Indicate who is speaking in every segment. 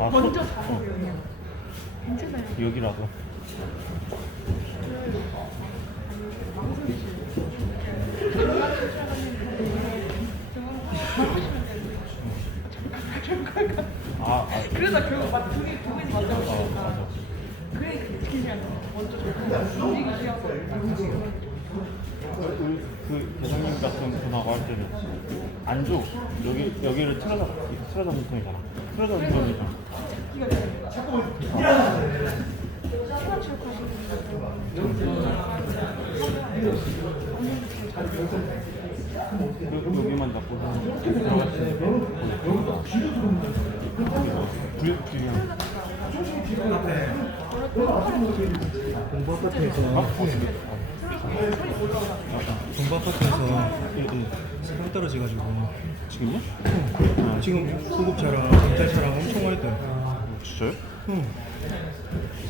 Speaker 1: 아,
Speaker 2: 먼저
Speaker 1: 소-
Speaker 2: 그냥 괜찮아요.
Speaker 1: 여기라도. 아, 아,
Speaker 2: 그러다 결국 막 둘이 두 분이
Speaker 1: 어,
Speaker 2: 맞아보시니까
Speaker 1: 맞아.
Speaker 2: 그러니까 느끼면 먼저 좀 움직이기
Speaker 1: 우리 그 대장님 같은 분하고 할 때는 안 줘. 여기 여기를 틀어잡 틀어잡는 통이잖아. 틀어잡는 통이잖아.
Speaker 2: 기가 되는
Speaker 1: 여- 여기만 잡고 들어갔을 때불 불량.
Speaker 3: 공부 아파트에서 공부 아파트에서 사람 떨어져가지고
Speaker 1: 지금요?
Speaker 3: 지금 구급차랑 경찰차랑 엄청 많이 떠요.
Speaker 1: 진짜요?
Speaker 3: 응.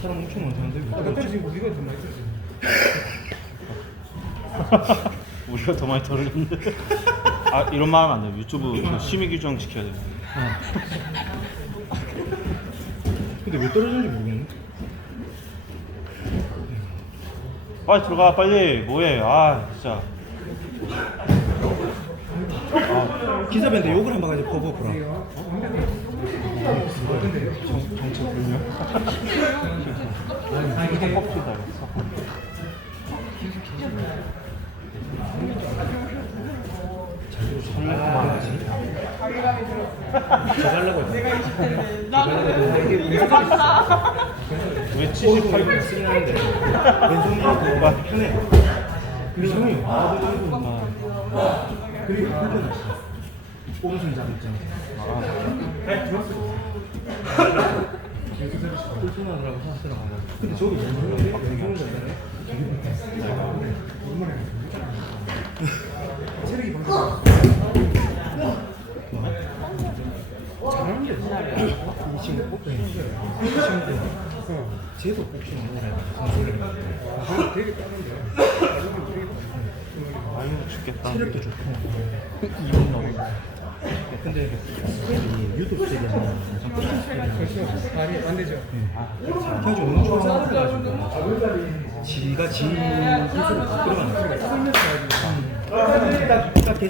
Speaker 3: 사람 엄청 많다는데. 아까 떨어지고 우리가 더 많이 떨어지.
Speaker 1: 우리가 더 많이 털었는데. 아 이런 말 하면 안 돼. 유튜브 그 심의 규정 지켜야 돼.
Speaker 3: 근데 왜 떨어졌는지 모르겠네.
Speaker 1: 빨리 들어가 빨리 뭐해? 아 진짜. 아,
Speaker 3: 기사밴드 욕을 한번 가지고 퍼버프라.
Speaker 1: 정체 불명. 컵시다 이거.
Speaker 3: 가달라고 했어.
Speaker 2: 내가 20대인데 나는 이거 봤다
Speaker 1: 왜
Speaker 3: 치즈파이
Speaker 1: 78?
Speaker 3: 쓰긴 하는데 왼손으로 막 편해. 근데 형이 아, 그리고 불편했어. 오른손 잡 있잖아. 불편하더라고 하더라고. 근데 저기 왼손인데 왼손으로 잡잖아요. 체력이 방금 잘하는데 이 친구 뽑네 이 친구 쟤도 복싱 하느라 선수를 되게 빠른데
Speaker 1: 아유 죽겠다.
Speaker 3: 체력도 좋고 이분 너무 근데 스텝이 유독 스텝이 아니라 복싱 스텝이 아니 안 되죠 그래가지고 엄청 잘해가지고 지가 지 스스로 들어가는 거야